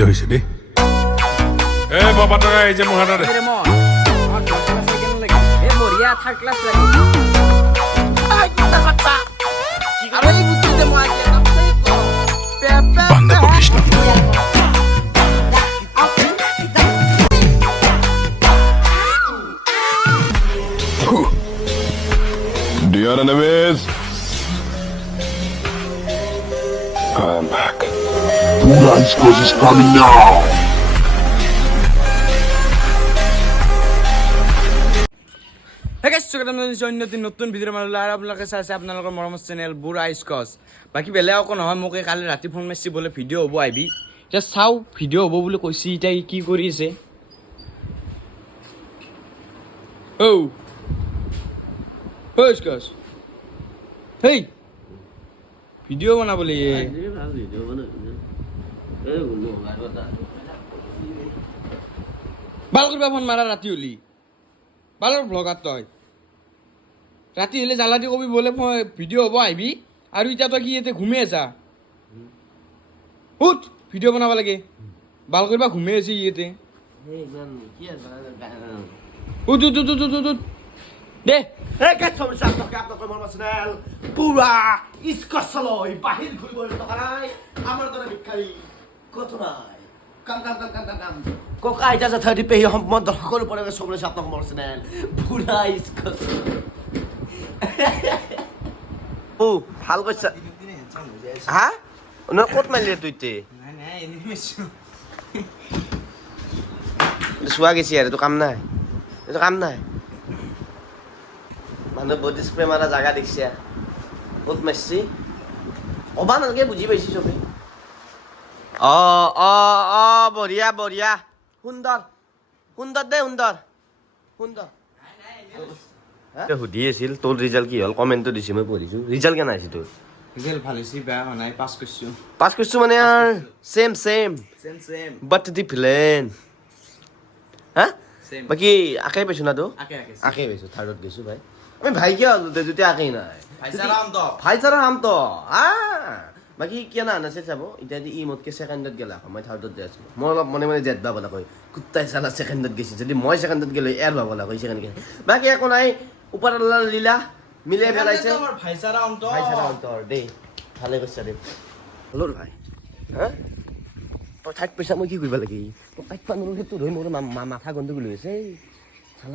ধৰিছে দেই এ বাবা তই এই যে মোৰ হাততে রে মন আমার third class Tonight's cause is coming now. নতুন ভিডিঅ' মানুহ আৰু আপোনালোকে চাইছে আপোনালোকৰ মৰমৰ চেনেল বুঢ়া স্কচ বাকী বেলেগ একো নহয় মোক এই কালি ৰাতি ফোন মাৰিছে বোলে ভিডিঅ' হ'ব আহিবি এতিয়া চাওঁ ভিডিঅ' হ'ব বুলি কৈছে এতিয়া কি কৰি আছে ঔ ঐ স্কচ হেই ভিডিঅ' বনাবলৈ ভালো কৰিবা ফোন মাৰা ৰাতি হলি। ভালৰ ব্লগাৰ তই। ৰাতি হ'লে জ্বালা দি কবি বোলে, মই ভিডিঅ' হ'ব, আহিবি। আৰু এতিয়া তই কি ইয়াতে ঘুমে আছা? উঠ ভিডিঅ' বনাব লাগে। ভালো কৰিবা ঘুমে আছে ইয়াতে। উঠ উঠ উঠ উঠ উঠ উঠ দে। এই গেট সমস্যা পুৰা ইস্কচলৈ বাহিৰ ঘূৰিবলৈ টকা নাই। ক'তো নাই কাম কাম কাম কাম কাম কাম। ককা আইতা জেঠা দি পেহী সম্বন্ধ সকলো আপোনালোকৰ মৰমৰ চেনেল পুৰা ও ভালো কৈছা হা? নহয় ক'ত মাৰিলে তই চোৱা গৈছে আৰু এইটো কাম নাই। এইটো কাম নাই। মানুহ বডি স্প্ৰে মাৰা জাগা দেখিছে। ক'ত মাৰছি? ক'বা নালাগে বুজি পাইছি চবেই। অ অ অ বঢ়িয়া বঢ়িয়া। সুন্দৰ সুন্দৰ দেই সুন্দৰ। সুন্দৰ। সুধি আছিল তোৰ ৰিজাল্ট কি হ'ল? কমেণ্টটো দিছে মই পঢ়িছোঁ। ৰিজাল্ট কেনে আহিছে তোৰ? ৰিজাল্ট ভালো হৈছে বেয়া হোৱা নাই পাছ কৰিছোঁ। পাছ কৰিছোঁ মানে আৰু? Same same same same but different Ha? Same বাকী আকে পাইছোঁ না তো আকে আকে আকে পাইছোঁ থাৰ্ডত গৈছোঁ ভাই। আমি ভাই কিয় হ'লো তে যেতিয়া আকেই নাই। অন্ত ভাইচাৰা হাম তো আ। বাকী কিয় না নাছে চাব। এতিয়া ই মোতকে ছেকেণ্ডত গেলা হয়, মই থাৰ্ডত যাই আছোঁ। মই অলপ মনে মনে জেদ ভাব কয় কুত্তাই চালা ছেকেণ্ডত গৈছে যদি মই ছেকেণ্ডত গেলো এৰ ভাব কয় ছেকেণ্ড গেছে। বাকী একো নাই ওপৰ লীলা মিলাই পেলাইছে। ভাইচাৰা অন্ত ভাইচাৰা অন্তৰ দেই। ভালে কৈছা দেই। হ'লো ভাই। হা? তই ঠাইত পইচা মই কি কৰিব লাগে? তই কাইট পানোৰ সেইটো ধৰি মোৰ মাথা গণ্ডগোল হৈ আছে।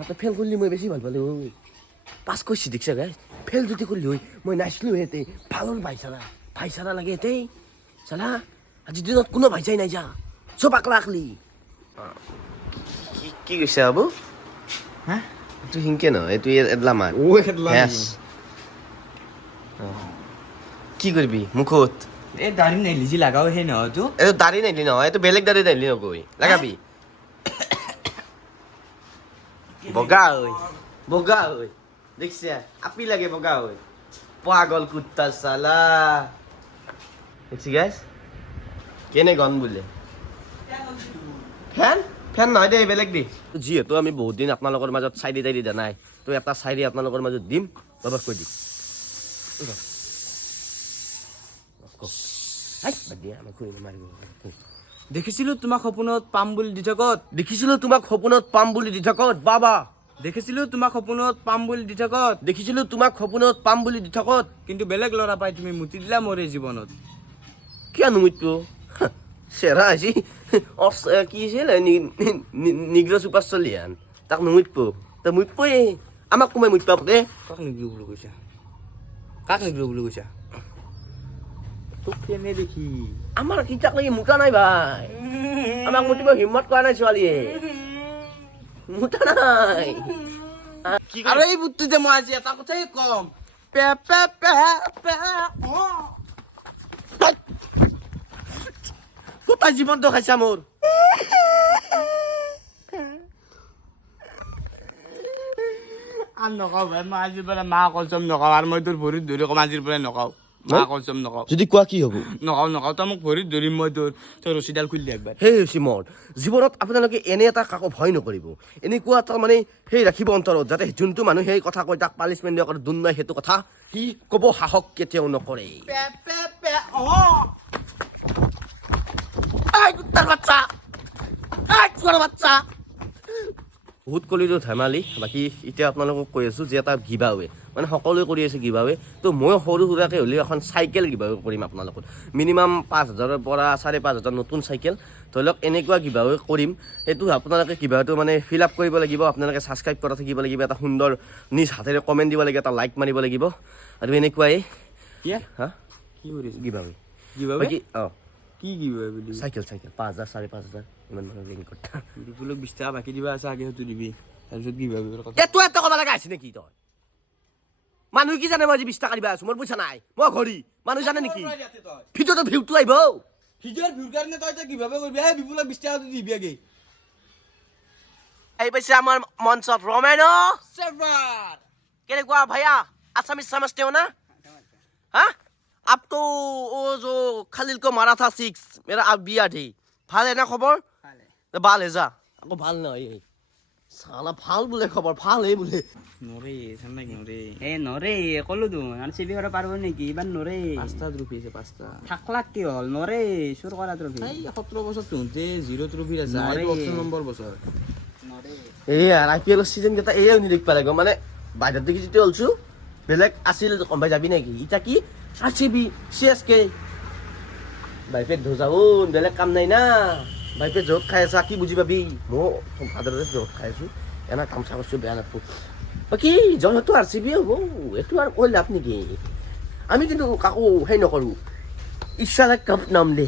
তই ফেল কৰিলি মই বেছি ভালো পালোঁ। পাছ কৰিছি দেখিছা গাই ফেল যদি কৰিলি হৈ মই নাচিলোঁ হেঁতে। ভালৰ ভাইচাৰা। ভাইচাৰা লাগে হেঁতে চালা আজিৰ দিনত কোনো ভাইচাই নাই যা চব আকলা আকলি কি কি কৈছে বাবু হা এইটো সিংকে নহয় এইটো এডলা মাৰ কি কৰিবি মুখত এই দাড়ি নেলি যি লাগাও সেই নহয়তো এইটো দাড়ি নাহিলি নহয় এইটো বেলেগ দাড়ি নাহিলি নগৈ লাগাবি বগা হৈ বগা হৈ দেখিছা আপি লাগে বগা হৈ পাগল কুত্তা চালা দেখছি গাইছ কেনে গন বোলে? ফেন ফেন নহয় দেই বেলেগ দি। যিহেতু আমি বহুত দিন আপোনালোকৰ মাজত চাইডি তাইডি দিয়া নাই তো এটা চাইডি আপোনালোকৰ মাজত দিম বাবাক কৈ দিম। দেখিছিলো তোমাক সপোনত পাম বুলি দি থাকত। দেখিছিলো তোমাক সপোনত পাম বুলি দি থাকত বাবা। দেখিছিলো তোমাক সপোনত পাম বুলি দি থাকত। দেখিছিলো তোমাক সপোনত পাম বুলি দি থাকত। কিন্তু বেলেগ ল'ৰা পাই তুমি মুতি দিলা মোৰ এই জীৱনত। কিয় নুমুতব চেৰা আজি অচ- এ, কি আছিল নিগ্ৰ চুপাৰ চলি হান তাক নুমুতব তই মুতবই আমাক কোমাই মুতবা দে কাক নিদিলো বুলি কৈছা কাক নিদিলো বুলি কৈছা তোক কেনে দেখি আমাৰ কিতাক লাগি মুতা নাই ভাই আমাক মুতিব হিম্মত কৰা নাই ছোৱালীয়ে মুতা নাই কি আৰু এই বুটটো যে মই আজি এটা কথাই কম পে পে পে পে অ গোটাই জীৱনটো খাইছা মোৰ আৰু নকওঁ ভাই মই আজিৰ পৰা মা কলচম নকওঁ আৰু মই তোৰ ভৰিত ধৰি কম আজিৰ পৰাই নকওঁ মা কলচম নকওঁ যদি কোৱা কি হ'ব নকওঁ নকওঁ তই মোক ভৰিত ধৰিম মই তোৰ তই ৰছীডাল খুলি একবাৰ সেই হৈছে মোৰ জীৱনত আপোনালোকে এনে এটা কাকো ভয় নকৰিব এনেকুৱা এটা মানে সেই ৰাখিব অন্তৰত যাতে যোনটো মানুহে সেই কথা কয় তাক পানিচমেণ্ট দিয়া কৰে দুন নাই সেইটো কথা সি ক'ব সাহস কেতিয়াও নকৰে কুত্তার বাচ্চা বাচ্চা বহুত কলিতো ধেমালি বাকী এতিয়া আপোনালোকক কৈ আছোঁ যে এটা গিভা ৱে মানে সকলোৱে কৰি আছে গিভা ৱে তো মই সৰু সুৰাকৈ হ'লেও এখন চাইকেল গিভা ৱে কৰিম আপোনালোকৰ মিনিমাম পাঁচ হাজাৰৰ পৰা চাৰে পাঁচ হাজাৰ নতুন চাইকেল ধৰি লওক এনেকুৱা গিভা ৱে কৰিম সেইটো আপোনালোকে গিভাটো মানে ফিল আপ কৰিব লাগিব আপোনালোকে ছাবস্ক্ৰাইব কৰা থাকিব লাগিব এটা সুন্দৰ নিজ হাতেৰে কমেণ্ট দিব লাগিব এটা লাইক মাৰিব লাগিব আৰু এনেকুৱাই কি হা কি কৰিছে গিভা ৱে কি অঁ কি কীভাবে বিলি? সাইকেল সাইকেল পাঁচ হাজার সাড়ে পাঁচ হাজার ইমান মানে লিংক করতে বিপুলক বিশ টাকা বাকি দিবা আছে আগে হয়তো দিবি। তাৰপিছত কি ভাবি এ তই এটা ক'ব লগা হৈছে নেকি তই? মানুহ কি জানে মই বিশ টকা দিবা আছো? মোৰ পইচা নাই। মই ঘড়ী। মানুহ জানে নেকি? ভিতৰতো ভিউটো আহিব। ভিডিঅ'ৰ ভিউৰ কাৰণে তই কি ভাবে কৰিবি? হে বিপুলক বিশ টকা দিবি আগে। আহি পাইছে আমাৰ মঞ্চত ৰমেন। কেনেকুৱা ভাইয়া? আছামিজ চামাছ তেওঁ না? হা? अब तो वो जो खलील को मारा था सिक्स मेरा अब बिया थी ভাল হে না খবৰ ভাল হে যা আকৌ ভাল নহয় চালা ভাল বোলে খবৰ ভাল হে বোলে নৰে ঠাণ্ডা নৰে এ নৰে ক'লোতো আৰু চিবি কৰা পাৰিব নেকি ইমান নৰে পাঁচটা ট্ৰফি আছে পাঁচটা থাকলাক কি হ'ল নৰে চুৰ কৰা ট্ৰফি এই সোতৰ বছৰ তহঁতে জিৰ' ট্ৰফি আছে নৰে। এইটো ওঠৰ নম্বৰ বছৰ এই আৰু আই পি এলৰ চিজন কেইটা এই শুনি দেখিব লাগিব মানে বাহিৰত দেখি যেতিয়া ওলছো বেলেগ আছিল গম পাই যাবি নেকি এতিয়া কি আৰ চি বি চি এছ কে বাইপেট ধোজাউন বেলেগ কাম নাই না। বাইপেট য'ত খাই আছা কি বুজি পাবি মই ভাদৰতে য'ত খাই আছো। এনে তামচা কৰিছোঁ বেয়া নাপাব বাকী জয়টো আৰ চি বি হ'ব। এইটো আৰু কৈ লাভ নেকি? আমি কিন্তু কাকো সেই নকৰোঁ ইচ্ছা কাপ নাম দে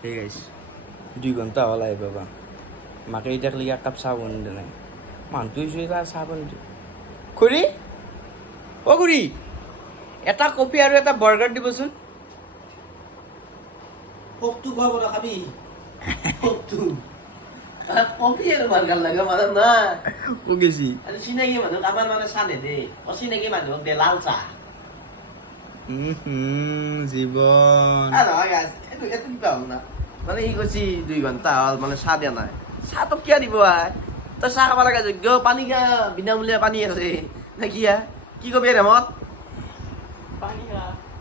ঠিক আছে দুই ঘণ্টা হ'ল আহি পাবা। মাকে এতিয়া লেগি একাপ চাহ বনাই নাই মানুহটো হৈছে তাৰ চাহ বনাই খুৰী? অ' খুৰী এটা কফি আৰু এটা বাৰ্গাৰ দিবচোন। পকটো খোৱা বনা খাবি কফি আৰু বাৰ্গাৰ লাগে মানে নাই? গেছি আৰু চিনাকি মানুহক আমাৰ মানে চাহ নেদে। অচিনাকি মানুহক দে লাল চাহ। জীৱন। এইটো কিবা হ'ল না মানে সি কৈছি দুই ঘণ্টা হ'ল মানে চাহ দিয়া নাই। চাহ তোক কিয় দিব আই? তই চাহ খাব লাগে যোগ্য পানী খা বিনামূলীয়া পানী আছে নে কি আ? কি কবি ৰেমত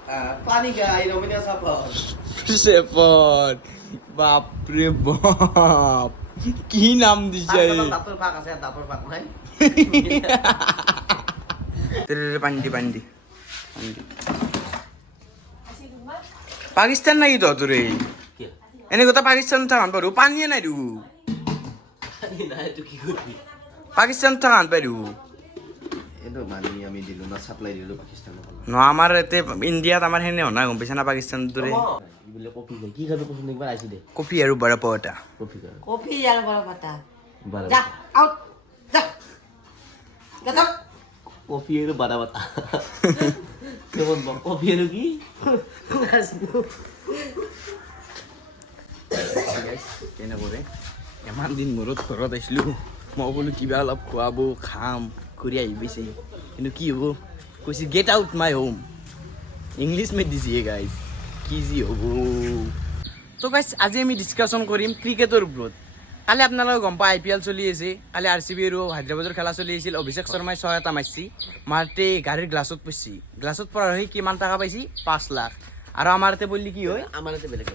আহ, পানী খা এই ৰমণীয়া চাহ পাওঁ চেপত বাপৰে বাপ কি নাম দিছে দাঁতৰ পাক আছে দাঁতৰ পাক নাই পানী দি পানী দি পানী দি পাকিস্তান নাকি তহঁতৰ এই কিয়? এনে কথা পাকিস্তান থাকান পাৰো পানীয়ে নাই দেখো কি পাকিস্তান থাকান পাৰো এইটো মানি আমি দিলোঁ না চাপ্লাই দিলোঁ পাকিস্তানৰ ন আমাৰ ইয়াতে ইণ্ডিয়াত আমাৰ সেনে হোৱা গম পাইছা না পাকিস্তানৰ দৰে? বোলে কফি খাই কি খাবি কচোন একবাৰ আহিছে দে। কফি আৰু বৰা পাওটা কফি খা Kopi yang berapa bata? বাৰা Dah, out. Dah. Gatok. Coffee আৰু বাৰা বাটা কেৱল ব- কফি আৰু কি? কেনেকৈ ইমান দিন মূৰত ঘৰত আহিছিলোঁ। মই বোলো কিবা অলপ খুৱাব খাম কৰি আহি পাইছে। কিন্তু কি হ'ব? কৈছে get out my home English মেট দিছে গাইজ কি যি হ'ব? তো গাইজ আজি আমি ডিছকাশ্যন কৰিম ক্ৰিকেটৰ ওপৰত। কালি আপোনালোকে গম পায় আই পি এল চলি আছে। কালি আৰ চি বি আৰু হায়দৰাবাদৰ খেলা চলি আছিল। অভিষেক শৰ্মাই ছয় এটা মাৰিছে। মাৰোঁতে গাড়ীৰ গ্লাছত পৰিছে। গ্লাছত পৰাৰ হৈ কিমান টকা পাইছে? পাঁচ লাখ। আৰু আমাৰ ইয়াতে পৰিলে কি হয়? আমাৰ ইয়াতে বেলেগ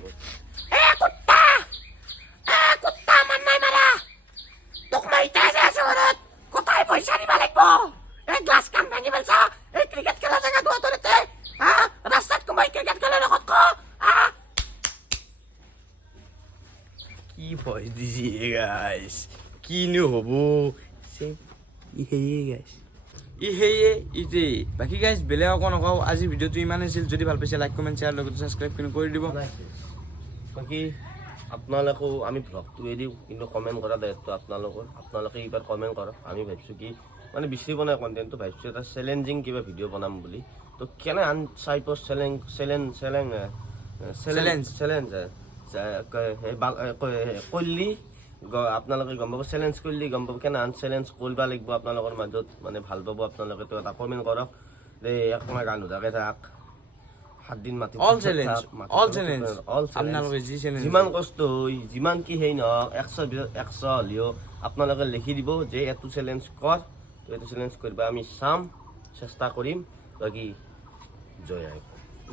গাইছ কিনো হ'ব ইহেয়ে গাইছ ইহেয়ে ইতে বাকী গাইছ বেলেগ একো নকওঁ আজি ভিডিঅ'টো ইমান আছিল যদি ভালো পাইছে লাইক কমেণ্ট শ্বেয়াৰ লগতে ছাবস্ক্ৰাইব কৰি দিব বাকী আপোনালোকেও আমি ভ্লগটোৱে দিওঁ কিন্তু কমেণ্ট কৰা দায়িত্ব আপোনালোকৰ আপোনালোকে এইবাৰ কমেণ্ট কৰক আমি ভাবিছোঁ কি মানে বিচাৰিব নাই কণ্টেণ্টটো ভাবিছোঁ এটা চেলেঞ্জিং কিবা ভিডিঅ' বনাম বুলি তো কেনে আন চাইপৰ challenge challenge challenge challenge challenge কৰিলি গ- আপোনালোকে গম পাব চেলেঞ্জ কৰিলি গম পাব। কেনে আন চেলেঞ্জ কৰিব লাগিব আপোনালোকৰ মাজত। মানে ভালো পাব আপোনালোকে তো এটা কমেণ্ট কৰক। যে একমাহ গান নোধাকে থাক। সাত দিন মাতি. আপোনালোকে যি challenge যিমান কষ্ট হৈ যিমান কি সেই নহওক একশ একশ হ'লেও আপোনালোকে লিখি দিব যে এইটো চেলেঞ্জ কৰ তো এইটো চেলেঞ্জ কৰিব আমি চাম চেষ্টা কৰিম। বাকী জয় আই।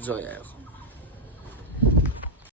Joy I Assam.